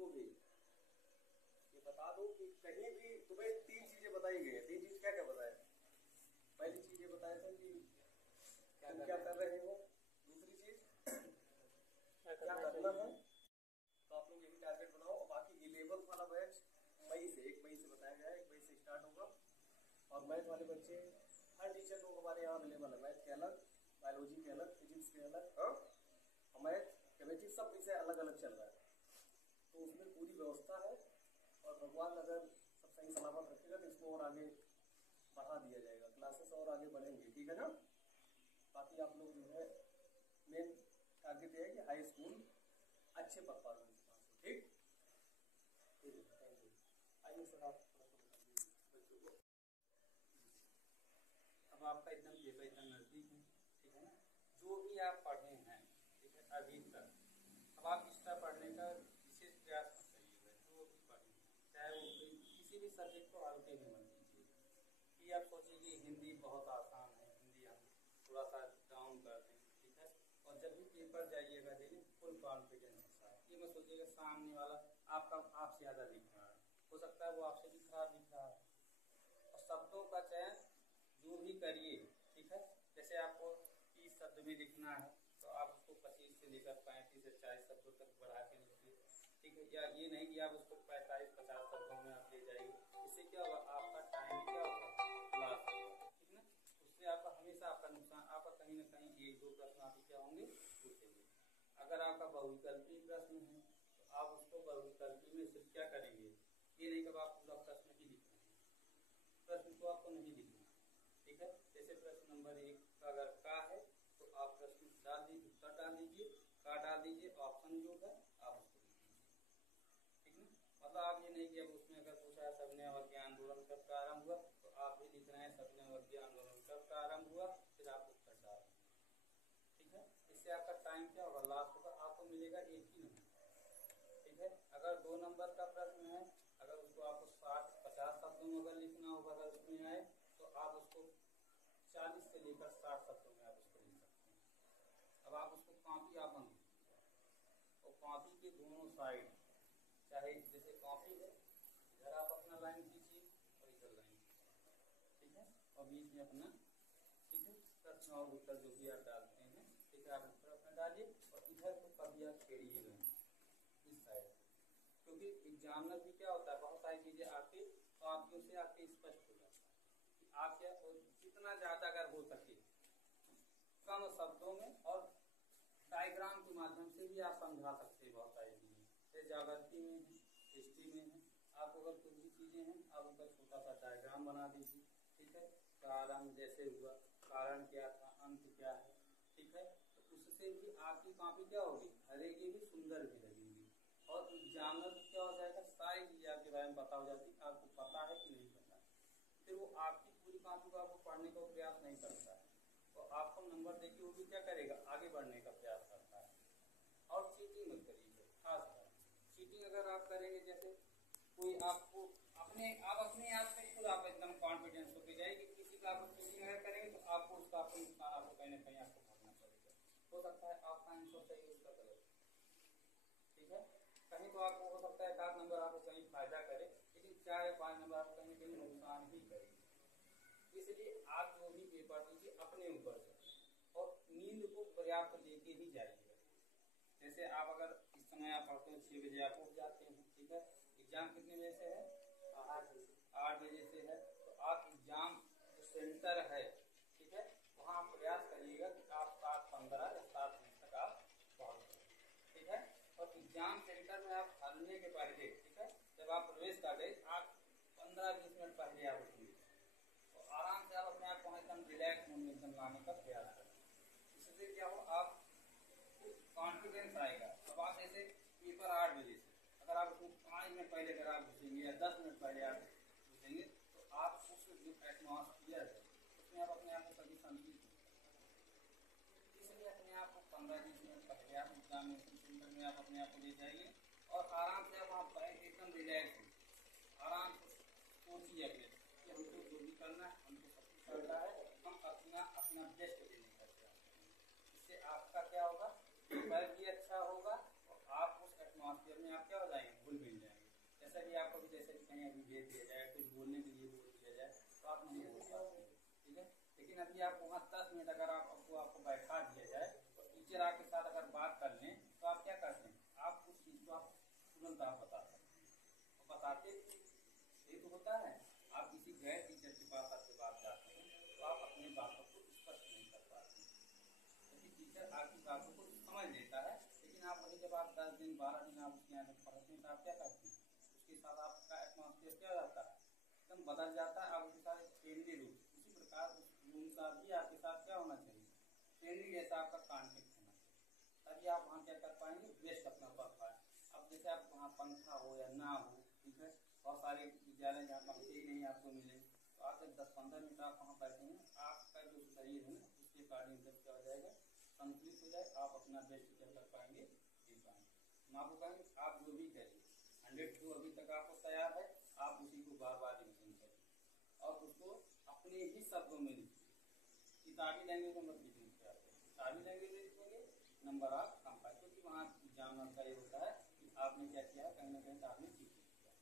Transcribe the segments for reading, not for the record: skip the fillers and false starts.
जिनको भी ये बता दूं कि कहीं भी तुम्हें तीन चीजें बताई गई है। तीन चीज क्या क्या बताया? पहली चीज ये बताया था कि तुम क्या कर रहे हो, दूसरी चीज क्या करना है। तो आप लोग यही टारगेट बनाओ। और बाकी 11th वाला बैच मई से 1 मई से बताया गया है, 1 मई से स्टार्ट होगा। और मैथ वाले बच्चे हर टीचर लोग हमारे यहाँ अवेलेबल है। मैथ के अलग, बायोलॉजी के अलग, फिजिक्स के अलग, और मैथ केमिस्ट्री सब विषय अलग अलग चल रहा है। तो उसमें पूरी व्यवस्था है। और भगवान अगर सब सही सलामत रखेगा तो इसको और आगे बढ़ा दिया जाएगा, क्लासेस और आगे बढ़ेंगे, ठीक है ना। बाकी आप लोग जो है मेन टारगेट ये है कि हाई स्कूल अच्छे परफॉर्मेंस पास हो, ठीक है, थैंक यू। आइए सर आप बच्चों को। अब आपका एकदम पेपर एकदम नज़दीक है, ठीक है ना। जो भी आप पढ़े हैं, ठीक है, अभी तक अब आप एक्स्ट्रा पढ़ने का विशेष प्रयास मत करिएगा। जो भी पढ़े, चाहे वो किसी भी सब्जेक्ट को हल्के में मत लीजिएगा कि आप सोचिए कि हिंदी बहुत आसान है, हिंदी हम थोड़ा सा डाउन कर दें, ठीक है। और जब भी पेपर जाइएगा देने फुल कॉन्फिडेंस के साथ, ये मत सोचिएगा सामने वाला आपसे ज़्यादा लिख रहा है, हो सकता है वो आपसे भी खराब लिख रहा है। और शब्दों का चयन जो भी करिए, ठीक है। जैसे आपको 30 शब्द में लिखना है तो आप उसको 25 से लेकर 35 से 40 शब्दों तक बढ़ा के लिखिए, ठीक है। या ये नहीं कि आप उसको 45-50 शब्दों में आप ले जाइए। इससे क्या होगा, आपका टाइम क्या होगा, लॉस होगा, ठीक ना। उससे आपका हमेशा आपका नुकसान, आपका कहीं ना कहीं 1-2 प्रश्न आपके क्या होंगे, पूछेंगे। अगर आपका बहुविकल्पी प्रश्न है तो आप उसको बहुविकल्पी में सिर्फ क्या करेंगे, ये नहीं कि आप पूरा प्रश्न ही लिख रहे हैं, प्रश्न को आपको नहीं लिखना, ठीक है। जैसे प्रश्न नंबर 1 का अगर का है तो आप प्रश्न डाल दीजिए, उत्तर डाल दीजिए, का डाल दीजिए, ऑप्शन जो है आप उसको लिख दीजिए, ठीक है। मतलब आप ये नहीं कि अब उसमें अगर पूछा है सबने अवज्ञ आंदोलन कब प्रारंभ हुआ तो आप भी लिख रहे हैं सबने अवज्ञ आंदोलन कब प्रारंभ हुआ, फिर आप उत्तर डाल रहे हैं, ठीक है। इससे आपका टाइम क्या होगा, लास्ट होगा, आपको मिलेगा 1 ही नंबर, ठीक है। अगर 2 नंबर का प्रश्न है, अगर उसको आपको 60-50 शब्दों में अगर लिखना होगा, अगर उसमें आए तो आप उसको 40 से लेकर 60 शब्दों में आप उसको लिख सकते हैं। अब आप उसको कॉपी आप बंद कीजिए और कॉपी के दोनों साइड, चाहे जैसे कॉपी है इधर आप अपना लाइन खींचिए और इधर लाइन खींचिए, ठीक है। और बीच में अपना, ठीक है, प्रश्न और उत्तर जो भी आप डालते हैं, ठीक है, आप उत्तर अपना डालिए। और इधर को कभी आप छेड़िएगा इस साइड, क्योंकि एग्जामिनर भी क्या होता है, बहुत सारी चीजें आपकी तो आपकी उससे आपके स्पष्ट हो जाता है कि आप क्या जितना ज्यादा अगर हो सके कम शब्दों में और डायग्राम के माध्यम से भी आप समझा सकते हैं बहुत सारी चीजें। जैसे जागृति में है, हिस्ट्री में है, आपको अगर कुछ भी चीजें हैं आप उनका छोटा सा डायग्राम बना दीजिए, ठीक है। प्रारंभ जैसे हुआ, कारण क्या था, अंत क्या है, ठीक है। तो उससे भी आपकी कॉपी क्या होगी, हरेगी भी, सुंदर भी लगेगी। और एग्जामिनर क्या हो जाएगा, सारी चीजें आपके बारे में पता हो जाती है, आपको पता है कि नहीं पता है। फिर वो आपकी पूरी कॉपी को आपको पढ़ने का प्रयास नहीं करता है, तो आपको नंबर देके वो भी क्या करेगा, आगे बढ़ने का प्रयास करता है। और चीटिंग मत करिए, खासकर चीटिंग अगर आप करेंगे, जैसे कोई आपको अपने आप से खुद आप एकदम कॉन्फिडेंस होकर जाए कि किसी का आप चीटिंग अगर करेंगे तो आपको उसका आपको नुकसान, आपको कहीं ना कहीं आपको भरना पड़ेगा। हो सकता है आपका आंसर सही है, उसका गलत, ठीक है। कहीं तो आपको हो सकता है 1 नंबर आपको कहीं फायदा करे, लेकिन 4 या 5 नंबर आपको कहीं ना कहीं नुकसान ही करेगी। इसलिए आप जो भी पेपर दीजिए अपने ऊपर से, और नींद को पर्याप्त लेके ही जाइएगा। जैसे आप अगर इस समय आप पढ़ते हो 6 बजे आप उठ जाते हैं, ठीक है। एग्जाम कितने बजे से है, 8 बजे से है, तो आप एग्जाम जो सेंटर है, ठीक है, वहाँ आप प्रयास करिएगा कि आप 7:15 या 7 मिनट तक आप पहुँच जाए, ठीक है। और एग्जाम सेंटर में आप ढलने के पहले, ठीक है, जब आप प्रवेश कर गए आप 15-20 मिनट पहले आप उठिए और आराम से आप अपने आप को एकदम रिलैक्स मूड में एकदम लाने का प्रयास करें। इससे क्या हो, आप कॉन्फिडेंस आएगा। अब आप जैसे पेपर 8 बजे से अगर आप उसको 5 मिनट पहले अगर आप घुसेंगे या 10 मिनट पहले आप घुसेंगे तो आप उस जो एटमॉस्फियर है उसमें आप अपने आप को कभी संतुलित नहीं कर पाएंगे। इसलिए अपने आप को 15-20 मिनट पहले आप एग्जामिनेशन सेंटर में आप अपने आप को ले जाइए और आराम से आप वहाँ बैठ एकदम रिलैक्स हो, आराम से सोचिए कि हमको जो भी करना है, हमको सब कुछ करना है, हम अपना बेस्ट देने का प्रयास करेंगे। इससे आपका क्या होगा, पेपर भी अच्छा होगा और आप उस एटमॉस्फेयर में आप क्या हो जाएंगे, घुल कहीं अभी भेज दिया जाए, कुछ बोलने के लिए बोल दिया जाए तो आप नहीं बोल पाते, ठीक है। लेकिन अभी आप वहाँ 10 मिनट अगर आपको बैठा दिया जाए तो टीचर आपके साथ अगर बात कर लें तो आप क्या करते हैं, आप उस चीज़ को आप तुरंत आप बता सकते हैं। और बताते ये तो होता है, आप किसी गैर टीचर के पास आपके बात जाते हैं तो आप अपनी बातों को स्पष्ट नहीं कर पाते, क्योंकि टीचर आपकी बातों को समझ लेता है। लेकिन आप वही जब आप 10 दिन 12 दिन आप उसके यहाँ पढ़ते हैं तो आप क्या करते हैं, उसके साथ आपका एटमॉस्फेयर क्या जाता है, एकदम बदल जाता है। आप उसके साथ फ्रेंडली रूप, उसी प्रकार उस रूम का भी आपके साथ क्या होना चाहिए, फ्रेंडली जैसा आपका कॉन्टेक्ट होना चाहिए, तभी आप वहाँ क्या कर पाएंगे, बेस्ट अपना पढ़ पाए। अब जैसे आप वहाँ पंखा हो या ना हो, ठीक है, बहुत सारे विद्यालय जहाँ पंखे ही नहीं आपको मिले तो आप जब 10-15 मिनट आप वहाँ बैठे हैं, आपका जो शरीर है ना उसके अकॉर्डिंग जब क्या हो जाएगा, संतुलित हो जाए, आप अपना बेस्ट क्या कर पाएंगे, दे पाएंगे। हम आपको कहेंगे आप जो भी करिए 100 जो अभी तक आपको तैयार है, आप उसी को बार बार रिविजन करिए और उसको अपने ही शब्दों में लिखिए। किताबी लैंग्वेज में मत लिखने की बात है, किताबी लैंग्वेज में लिखेंगे नंबर आप कम पाए, क्योंकि वहाँ एग्जाम का ये होता है कि आपने क्या किया है, कहीं ना कहीं आपने ठीक किया,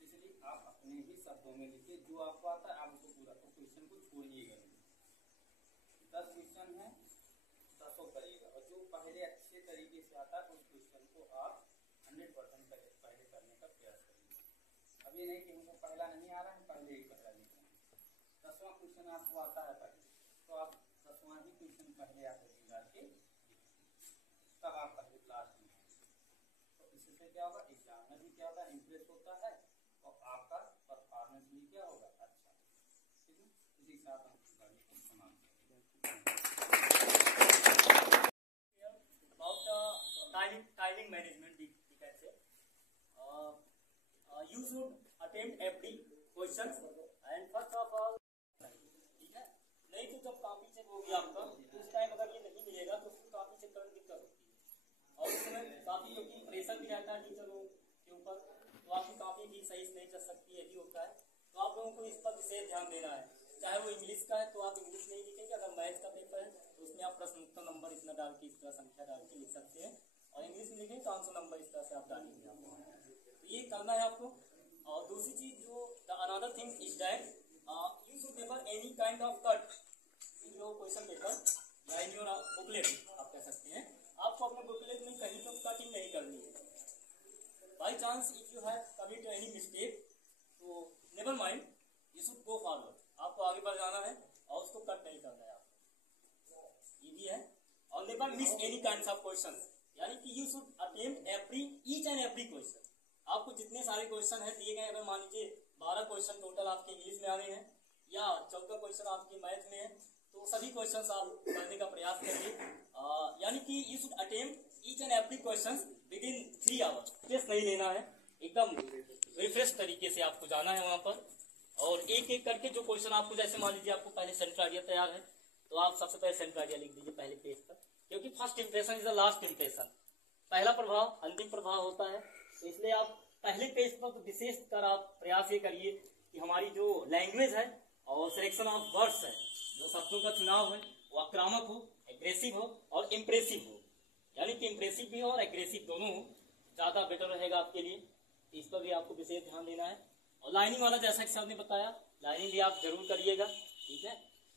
इसलिए आप अपने ही शब्दों में लिखिए। जो आपको आता है आप उसको पूरा क्वेश्चन को छोड़िएगा नहीं, 10 क्वेश्चन है 10 करिएगा, और जो पहले अच्छे तरीके से आता है उस क्वेश्चन को आप 100% पहले करने का प्रयास करिए। अब ये नहीं कि हमको पहला नहीं आ रहा है पहले ही पहला लिखना है, 10वां क्वेश्चन आपको आता है पहले तो आप 10वां ही क्वेश्चन पहले आप निकाल के तब आप पहले लास्ट में, तो इससे क्या होगा, एग्जामिनर भी क्या होगा, इम्प्रेस होता है और आपका परफॉर्मेंस भी क्या होगा, अच्छा, ठीक है। इसी के साथ हम समाप्त about the timing management we can say you should attempt every questions and first of all, ठीक है, नहीं तो जब कॉपी चेक होगी आपका तो उस टाइम अगर ये नहीं मिलेगा तो फिर कॉपी चेक करने दिक्कत होती है और उसमें काफी क्योंकि प्रेशर भी रहता है टीचरों के ऊपर, तो आपकी कॉपी भी सही से नहीं चल सकती है, भी होता है। तो आप लोगों को इस पर विशेष ध्यान देना है, चाहे वो इंग्लिश का है तो आप इंग्लिश में ही लिखेंगे, अगर मैथ का पेपर है तो उसमें आप प्रश्न उत्तर नंबर इतना डाल के इस तरह संख्या डाल के लिख सकते हैं, और इंग्लिश में लिखेंगे तो आंसर नंबर इस तरह से आप डालेंगे आपको, तो ये करना है आपको। और दूसरी चीज जो another thing is that you should never any kind of cut in your question paper या इन योर बुकलेट, आप कह सकते हैं, आपको अपने बुकलेट में कहीं पर कटिंग नहीं करनी है। By chance if you have commit any mistake तो never mind, you should go forward, आपको आगे बढ़ जाना है और उसको कट नहीं करना है आपको, ये भी है। और never miss any kind of question, यानी कि you should attempt each and every question. आपको जितने सारे क्वेश्चन है दिए गए, अगर मान लीजिए 12 क्वेश्चन टोटल आपके इंग्लिश में आने हैं या 14 क्वेश्चन आपके मैथ में है, तो सभी क्वेश्चंस आप करने का प्रयास करिए, यानी कि you should attempt each and every question within 3 hours. Test नहीं लेना है, एकदम रिफ्रेश तरीके से आपको जाना है वहां पर, और एक एक करके जो क्वेश्चन आपको, जैसे मान लीजिए आपको पहले सेंटर आइडिया तैयार है तो आप सबसे पहले सेंटर आइडिया लिख दीजिए पहले पेज पर, क्योंकि first impression is the last impression, पहला प्रभाव अंतिम प्रभाव होता है। तो इसलिए आप पहले पेज पर तो विशेष कर आप प्रयास ये करिए कि हमारी जो लैंग्वेज है और सिलेक्शन ऑफ वर्ड्स है, जो शब्दों का चुनाव है वो आक्रामक हो, एग्रेसिव हो और इम्प्रेसिव हो, यानी कि इम्प्रेसिव भी हो और एग्रेसिव दोनों हो, ज्यादा बेटर रहेगा आपके लिए। इस पर भी आपको विशेष ध्यान देना है। और लाइनिंग वाला जैसा कि सर ने बताया, लाइनिंग भी आप जरूर करिएगा, ठीक है,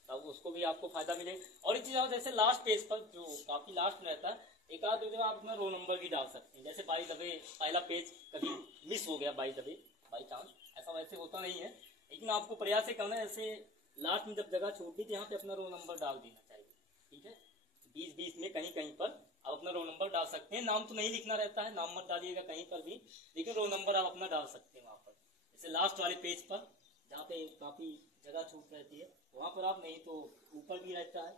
तब उसको भी आपको फायदा मिलेगा। और एक चीज और, जैसे लास्ट पेज पर जो काफी लास्ट में रहता है, एक आध जगह आप अपना रोल नंबर भी डाल सकते हैं, जैसे बाई दबे पहला पेज कभी मिस हो गया बाई दबे बाई चांस, ऐसा वैसे होता नहीं है, लेकिन आपको प्रयास करना है ऐसे लास्ट में जब जगह छोड़ दी यहाँ पे अपना रोल नंबर डाल देना चाहिए, ठीक है, 20-20 में कहीं कहीं पर आप अपना रोल नंबर डाल सकते हैं। नाम तो नहीं लिखना रहता है, नाम मत डालिएगा कहीं पर भी, लेकिन रोल नंबर आप अपना डाल सकते हैं वहाँ पर, जैसे लास्ट वाले पेज पर जहाँ पे काफी जगह छूट रहती है वहाँ पर आप, नहीं तो ऊपर भी रहता है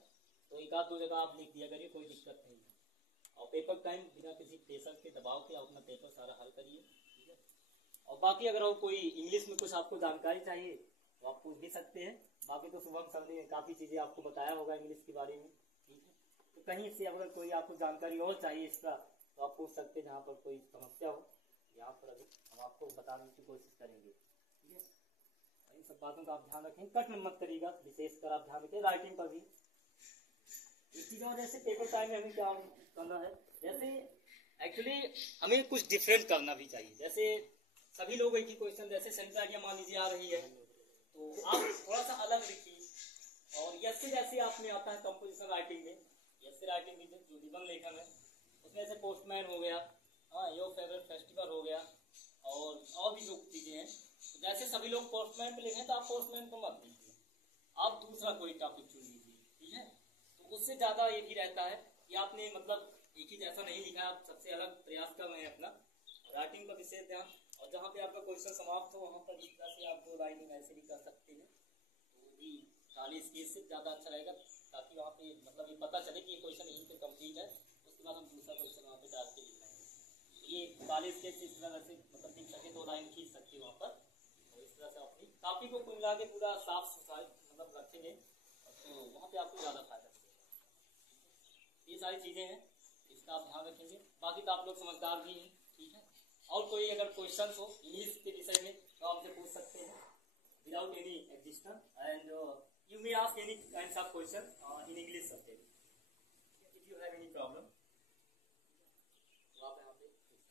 तो एक आध 2 जगह आप लिख दिया करिए, कोई दिक्कत नहीं है। और पेपर टाइम बिना किसी प्रेशर के दबाव के आप अपना पेपर सारा हल करिए, ठीक है। और बाकी अगर कोई इंग्लिश में कुछ आपको जानकारी चाहिए तो आप पूछ भी सकते हैं, बाकी तो शुभम सर ने काफी चीजें आपको बताया होगा इंग्लिश के बारे में, ठीक है। तो कहीं से अगर कोई आपको जानकारी और चाहिए इसका तो आप पूछ सकते हैं, जहाँ पर कोई समस्या हो यहाँ पर अभी हम आपको बताने की कोशिश करेंगे, ठीक है। इन सब बातों का आप ध्यान रखें, कट मत करिएगा, विशेषकर आप ध्यान रखें राइटिंग पर भी। एक चीज और, जैसे पेपर टाइम में हमें क्या करना है, जैसे एक्चुअली हमें कुछ डिफरेंट करना भी चाहिए, जैसे सभी लोग एक ही क्वेश्चन, जैसे सेंट्रल आइडिया मान लीजिए आ रही है तो आप थोड़ा सा अलग लिखिए। और यस जैसे आप में आता है कंपोजिशन राइटिंग में, यस राइटिंग में जो निबंध लेखन है उसमें से पोस्टमैन हो गया, हाँ योर फेवरेट फेस्टिवल हो गया, और भी जो चीज़ें हैं। तो जैसे सभी लोग पोस्टमैन पे लिखें तो आप पोस्टमैन को मत लिखिए, आप दूसरा कोई टॉपिक चुन लीजिए, ठीक है। तो उससे ज़्यादा ये भी रहता है कि आपने मतलब एक ही जैसा नहीं लिखा, आप सबसे अलग प्रयास कर रहे हैं अपना राइटिंग पर विशेष ध्यान। और जहाँ पे आपका क्वेश्चन समाप्त हो वहाँ पर इस तरह से आप 2 लाइन ऐसे भी कर सकते हैं, तो भी खाली स्केच से ज़्यादा अच्छा रहेगा, ताकि वहाँ पे मतलब ये पता चले कि ये क्वेश्चन यहीं पे कंप्लीट है, उसके बाद हम दूसरा क्वेश्चन वहाँ पे डाल के लिखाएंगे। ये खाली स्केच इस तरह से मतलब दिख सके 2 लाइन खींच सकते वहाँ पर, और इस तरह से अपनी कापी को कुल मिला के पूरा साफ सुथरा मतलब रखेंगे तो वहाँ पे आपको ज़्यादा फायदा मिलेगा। ये सारी चीज़ें हैं, इसका आप ध्यान रखेंगे। बाकी तो आप लोग समझदार भी हैं, ठीक है। और कोई अगर क्वेश्चन हो इंग्लिश के विषय में तो आपसे पूछ सकते हैं without any existence, and you may ask any kinds of question in English subject if you have any problem, तो आप यहाँ पे पूछ सकते हैं।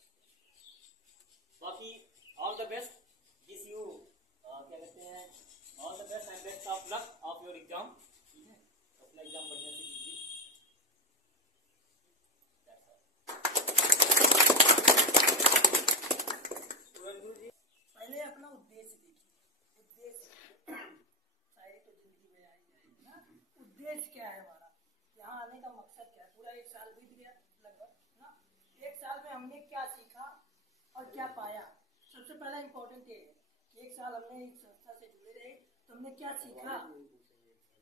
बाकी all the best, wish you क्या कहते हैं, all the best and best of luck of your exam, ठीक है। अपना एग्जाम बढ़िया से दीजिए। पहले अपना उद्देश्य देखिए, उद्देश्य शायरी तो जिंदगी में आई जाएगी ना। उद्देश्य क्या है हमारा, यहाँ आने का मकसद क्या है। पूरा 1 साल बीत गया लगभग ना, 1 साल में हमने क्या सीखा और क्या पाया। सबसे पहला इम्पोर्टेंट ये है कि 1 साल हमने एक संस्था से जुड़े रहे तो हमने क्या सीखा।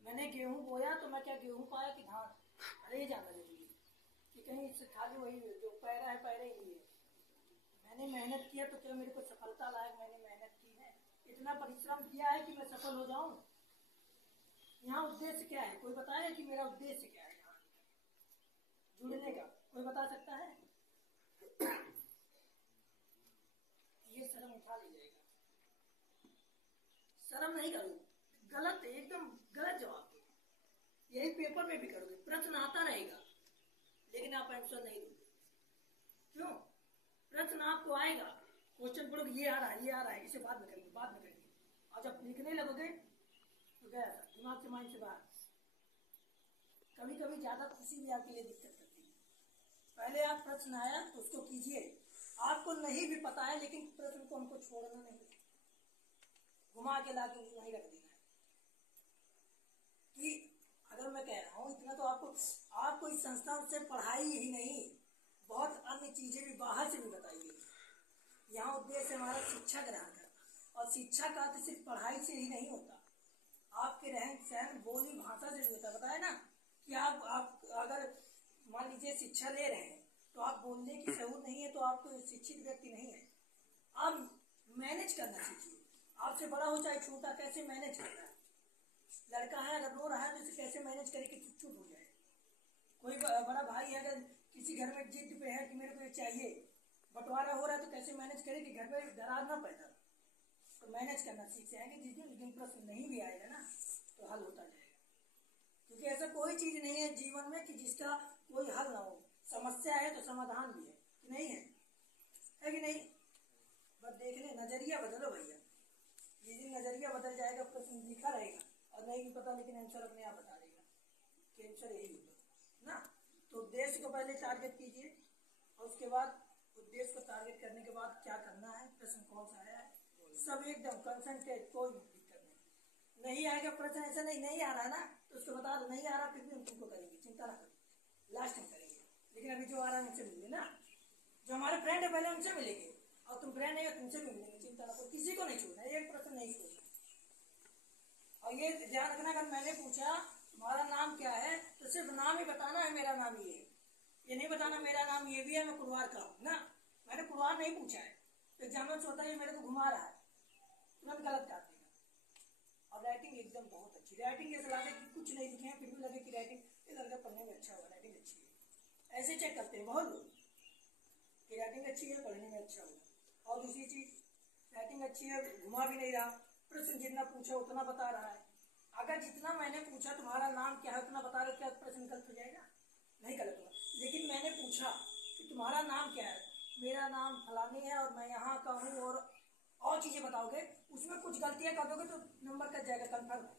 मैंने गेहूँ बोया तो मैं क्या गेहूँ पाया कि धान, अरे ये जानना जरूरी कि कहीं इससे खाली वही जो पैरा है पैरा ही लिए। मैंने मेहनत किया तो क्या मेरे को सफलता लायक मैंने मेहनत की है, इतना परिश्रम किया है कि मैं सफल हो जाऊं। यहाँ उद्देश्य क्या है, कोई बताया कि मेरा उद्देश्य क्या है यहाँ जुड़ने का, कोई बता सकता है? ये शर्म उठा लीजिएगा, शर्म नहीं करो, गलत है, एकदम गलत जवाब दो। यही पेपर में भी करोगे, प्रश्न आता रहेगा लेकिन आप आंसर नहीं दोगे। क्यों? प्रश्न आपको आएगा, क्वेश्चन पढ़ोगे ये आ रहा है ये आ रहा है, इसे बाद में करेंगे बाद में करेंगे, और जब लिखने लगोगे तो गया दिमाग से माइंड से बाहर। कभी कभी ज़्यादा खुशी भी आपके लिए दिक्कत करती है। पहले आप प्रश्न आया तो उसको कीजिए, आपको नहीं भी पता है लेकिन प्रश्न को हमको छोड़ना नहीं, घुमा के ला के नहीं रख देना है। कि अगर मैं कह रहा हूँ इतना तो आपको इस संस्था से पढ़ाई ही नहीं, बहुत अन्य चीजें भी बाहर से भी बताई गई। यहाँ उद्देश्य हमारा शिक्षा ग्रहण करना, और शिक्षा का तो सिर्फ पढ़ाई से ही नहीं होता, आपके रहन सहन बोली भाषा से भी होता है। बताया ना कि आप अगर मान लीजिए शिक्षा ले रहे हैं तो आप बोलने की सहूर नहीं है तो आप शिक्षित व्यक्ति नहीं है। आप मैनेज करना सीखिए, आपसे बड़ा हो चाहे छोटा, कैसे मैनेज करना है। लड़का है अगर रो रहा है तो इसे कैसे मैनेज करे कि चुप हो जाए। कोई बड़ा भाई है अगर किसी घर में जिद पे है कि मेरे को ये चाहिए, बंटवारा हो रहा है तो कैसे मैनेज करे कि घर में दरार ना पैदा। तो मैनेज करना सीख जाएंगे जिस दिन, लेकिन प्रश्न नहीं भी आएगा ना तो हल होता जाएगा। क्योंकि ऐसा कोई चीज नहीं है जीवन में कि जिसका कोई हल ना हो। समस्या है तो समाधान भी है कि नहीं है कि नहीं? बस देखने नजरिया बदलो भैया, जिस दिन नजरिया बदल जाएगा प्रश्न लिखा रहेगा और नहीं भी पता लेकिन आंसर अपने आप बता देगा कि आंसर यही होगा ना। तो उद्देश्य को पहले टारगेट कीजिए और उसके बाद उद्देश्य को टारगेट करने के बाद क्या करना है, प्रश्न कौन सा आया है, सब एकदम कंसंट्रेट, कोई दिक्कत नहीं आएगा प्रश्न। ऐसा नहीं आ रहा ना तो उसको बता दो नहीं आ रहा, फिर भी हम तुमको करेंगे, चिंता ना करो, लास्ट में करेंगे। लेकिन अभी जो आ रहा है उनसे मिलेंगे ना, जो हमारे फ्रेंड है पहले उनसे मिलेंगे, और तुम फ्रेंड है तुमसे भी मिलेंगे, चिंता ना करो, किसी को नहीं छोड़ना, एक प्रश्न नहीं छोड़ना। और ये ध्यान रखना, अगर मैंने पूछा तुम्हारा नाम क्या है तो सिर्फ नाम ही बताना है, मेरा नाम ये नहीं बताना मेरा नाम ये भी है, मैं कुरवार का हूँ ना, मैंने कुरवार नहीं पूछा है। तो एग्जामिनर सोचता है ये मेरे को घुमा रहा है, तुरंत गलत कर देगा। और राइटिंग एकदम बहुत अच्छी, राइटिंग ऐसा लगे कि कुछ नहीं लिखे हैं फिर भी लगे कि राइटिंग ये लड़का पढ़ने में अच्छा होगा, राइटिंग अच्छी है। ऐसे चेक करते हैं बहुत लोग कि राइटिंग अच्छी है पढ़ने में अच्छा होगा। और दूसरी चीज, राइटिंग अच्छी है घुमा भी नहीं रहा, प्रश्न जितना पूछा उतना बता रहा है। अगर जितना मैंने पूछा तुम्हारा नाम क्या है उतना बता रहे, क्या प्रश्न गलत हो जाएगा? नहीं गलत होगा। लेकिन मैंने पूछा कि तुम्हारा नाम क्या है, मेरा नाम फलानी है और मैं यहाँ का हूँ और और चीजें बताओगे, उसमें कुछ गलतियां कर दोगे तो नंबर कट जाएगा, कंफर्म है।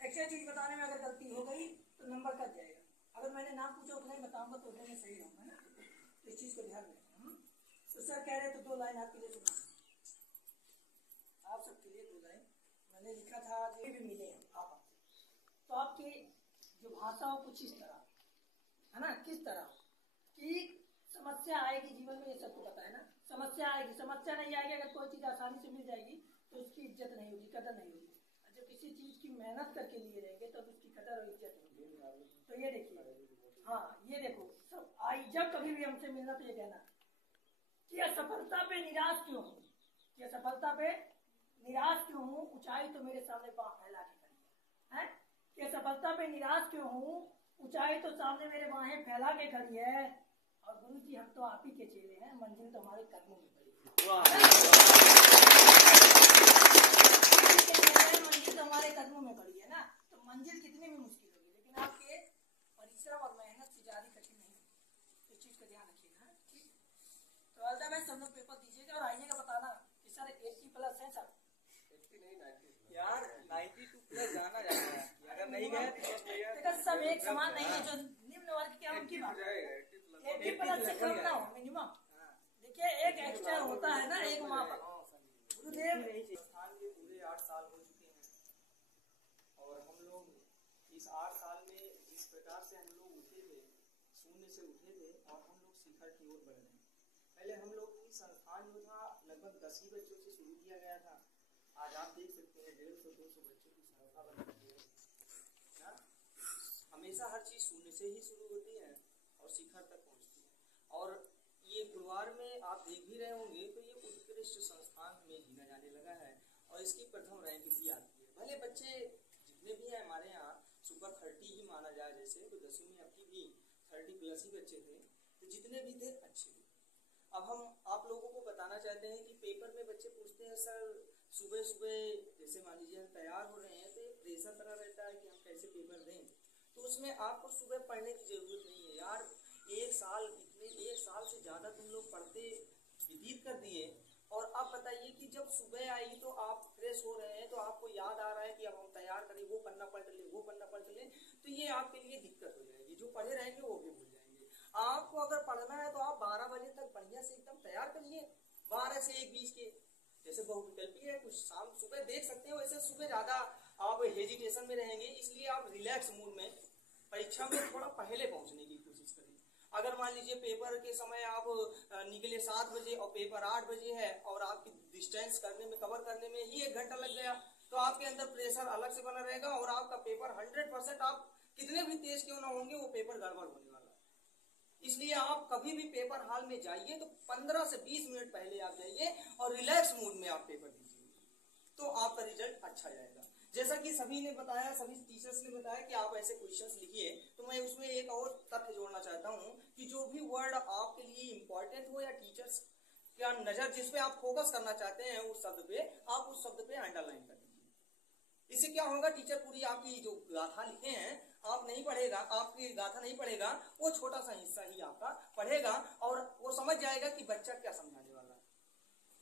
एक्स्ट्रा चीज बताने में अगर गलती हो गई तो नंबर कट जाएगा। अगर मैंने नाम पूछा उतना ही बताऊंगा तो उतने में सही रहूंगा ना, तो इस चीज को ध्यान रखें। तो सर कह रहे तो 2 लाइन आपके लिए सुना, आप सबके लिए 2 लाइन मैंने लिखा था, जो भी मिले हैं आप आपसे, तो आपकी जो भाषा हो कुछ इस तरह है ना, किस तरह कि समस्या आएगी जीवन में, ये सबको पता है ना, समस्या आएगी, समस्या नहीं आएगी। अगर कोई चीज़ आसानी से मिल जाएगी तो उसकी इज्जत नहीं होगी, कदर नहीं होगी। जब किसी चीज़ की मेहनत करके लिए रहेंगे तब उसकी कदर और इज्जत होगी। तो ये देखिए, हाँ ये देखो सब आई, जब कभी भी हमसे मिलना तो ये कहना कि असफलता पे निराश क्यों हूँ, कि असफलता पे निराश क्यों हूँ, ऊंचाई तो मेरे सामने बाँह फैला के खड़ी है, कि असफलता पे निराश क्यों हूँ, ऊंचाई तो सामने मेरे बाहें फैला के खड़ी है, और गुरु जी हम तो आप ही के चेले हैं, मंजिल तो हमारे कर्मों में पड़ी है, मंजिल तो हमारे कदमों में पड़ी है ना। तो मंजिल कितनी भी मुश्किल होगी लेकिन आपके परिश्रम और मेहनत से ज्यादा कठिन नहीं होगी, इस चीज का ध्यान रखिएगा। ठीक, तो ऑल द बेस्ट, सब लोग पेपर दीजिएगा और आइएगा बताना कि सर 80+ है सर। 80 नहीं 90 यार 92+ जाना जाता है, अगर नहीं गए देखो सब एक समान नहीं है, जो निम्न वर्ग के उनकी बात, 80+ से कम ना हो मिनिमम। देखिए एक एक्स्ट्रा होता है ना, एक माप गुरुदेव। संस्थान के पूरे 8 साल हो चुके हैं और हम लोग इस 8 साल में जिस प्रकार से हम लोग उठे थे, शून्य से उठे थे और हम लोग शिखर की ओर बढ़ रहे हैं। पहले हम लोग की संस्थान जो था लगभग 10 ही बच्चों से शुरू किया गया था, आज आप देख सकते हैं 150-200 बच्चों की संस्था बन चुकी है। हमेशा हर चीज़ शून्य से ही शुरू होती है और शिखर तक पहुंचती है। और ये गुरुवार में आप देख भी रहे होंगे तो ये उत्कृष्ट संस्थान में गिना जाने लगा है और इसकी प्रथम रैंक भी आती है। भले बच्चे जितने भी हैं हमारे यहाँ सुपर 30 ही माना जाए, जैसे तो 10वीं में आपकी भी 30+ ही बच्चे थे, तो जितने भी थे अच्छे थे। अब हम आप लोगों को बताना चाहते हैं कि पेपर में बच्चे पूछते हैं सर सुबह सुबह, जैसे मान लीजिए हम तैयार हो रहे हैं तो एक प्रेशर तरह रहता है कि हम कैसे पेपर दें, तो उसमें आपको सुबह पढ़ने की जरूरत नहीं है यार। 1 साल से ज़्यादा तुम लोग पढ़ते व्यतीत कर दिए और अब बताइए कि जब सुबह आई तो आप फ्रेश हो रहे हैं तो आपको याद आ रहा है कि अब हम तैयार करें, वो पन्ना पढ़ लें, वो पन्ना पढ़ लें, तो ये आपके लिए दिक्कत हो जाएगी। जो पढ़े रहेंगे वो भी भूल जाएंगे। आपको अगर पढ़ना है तो आप 12 बजे तक बढ़िया से एकदम तैयार करिए, 12 से 1:20 के, जैसे बहुविकल्पी है कुछ शाम सुबह देख सकते हो, वैसे सुबह ज़्यादा आप हेजिटेशन में रहेंगे, इसलिए आप रिलैक्स मूड में परीक्षा में थोड़ा पहले पहुंचने की कोशिश करिए। अगर मान लीजिए पेपर के समय आप निकले 7 बजे और पेपर 8 बजे है और आपकी डिस्टेंस करने में, कवर करने में ही 1 घंटा लग गया, तो आपके अंदर प्रेशर अलग से बना रहेगा और आपका पेपर 100% आप कितने भी तेज क्यों ना होंगे वो पेपर गड़बड़ होने वाला है। इसलिए आप कभी भी पेपर हॉल में जाइए तो 15 से 20 मिनट पहले आप जाइए और रिलैक्स मूड में आप पेपर दीजिए, तो आपका रिजल्ट अच्छा जाएगा। जैसा कि सभी ने बताया, सभी टीचर्स ने बताया कि आप ऐसे क्वेश्चंस लिखिए, तो मैं उसमें एक और तथ्य जोड़ना चाहता हूं कि जो भी वर्ड आपके लिए इम्पोर्टेंट हो या टीचर्स का नजर जिस पे आप फोकस करना चाहते हैं उस शब्द पे, आप उस शब्द पे अंडरलाइन कर दीजिए। इससे क्या होगा, टीचर पूरी आपकी जो गाथा लिखे हैं आप नहीं पढ़ेगा, आपकी गाथा नहीं पढ़ेगा, वो छोटा सा हिस्सा ही आपका पढ़ेगा और वो समझ जाएगा कि बच्चा क्या समझाने वाला है।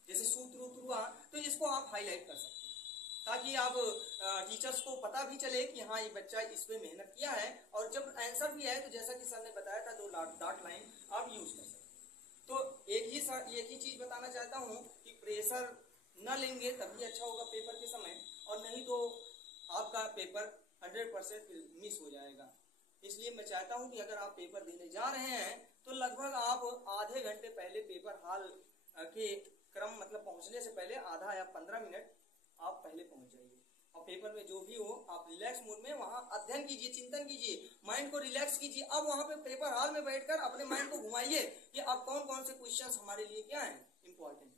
जैसे सूत्र उत्र हुआ तो इसको आप हाईलाइट कर सकते हैं ताकि आप टीचर्स को पता भी चले कि हाँ ये बच्चा इस पे मेहनत किया है, और जब आंसर भी है तो जैसा कि सर ने बताया था 2 डॉट लाइन आप यूज कर सकते हैं। तो एक ही चीज बताना चाहता हूँ कि प्रेशर न लेंगे तभी अच्छा होगा पेपर के समय, और नहीं तो आपका पेपर 100% मिस हो जाएगा। इसलिए मैं चाहता हूँ कि अगर आप पेपर देने जा रहे हैं तो लगभग आप आधे घंटे पहले पेपर हॉल के क्रम मतलब पहुँचने से पहले आधा या 15 मिनट आप पहले पहुंच जाइए और पेपर में जो भी हो आप रिलैक्स मूड में वहां अध्ययन कीजिए, चिंतन कीजिए, माइंड को रिलैक्स कीजिए। अब वहां पे पेपर हॉल में बैठकर अपने माइंड को घुमाइए कि अब कौन कौन से क्वेश्चंस हमारे लिए क्या है इंपॉर्टेंट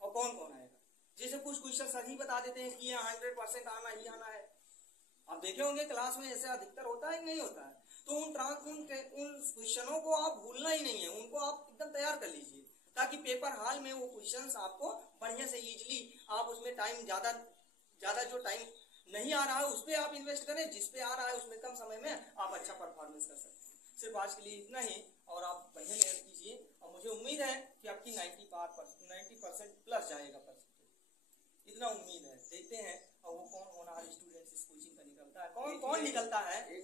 और कौन कौन आएगा। जैसे कुछ क्वेश्चन सर ही बता देते हैं कि 100% आना ही आना है, आप देखे होंगे क्लास में ऐसे अधिकतर होता है नहीं होता है, तो उन क्वेश्चनों को आप भूलना ही नहीं है, उनको आप एकदम तैयार कर लीजिए ताकि पेपर हॉल में वो क्वेश्चंस आपको बढ़िया से इजीली आप उसमें टाइम ज्यादा जो टाइम नहीं आ रहा है उस पर आप इन्वेस्ट करें, जिस पे आ रहा है उसमें कम समय में आप अच्छा परफॉर्मेंस कर सकते हैं। सिर्फ आज के लिए इतना ही और आप बढ़िया मेहनत कीजिए और मुझे उम्मीद है कि आपकी 90% प्लस जाएगा परसेंटेज। निकलता है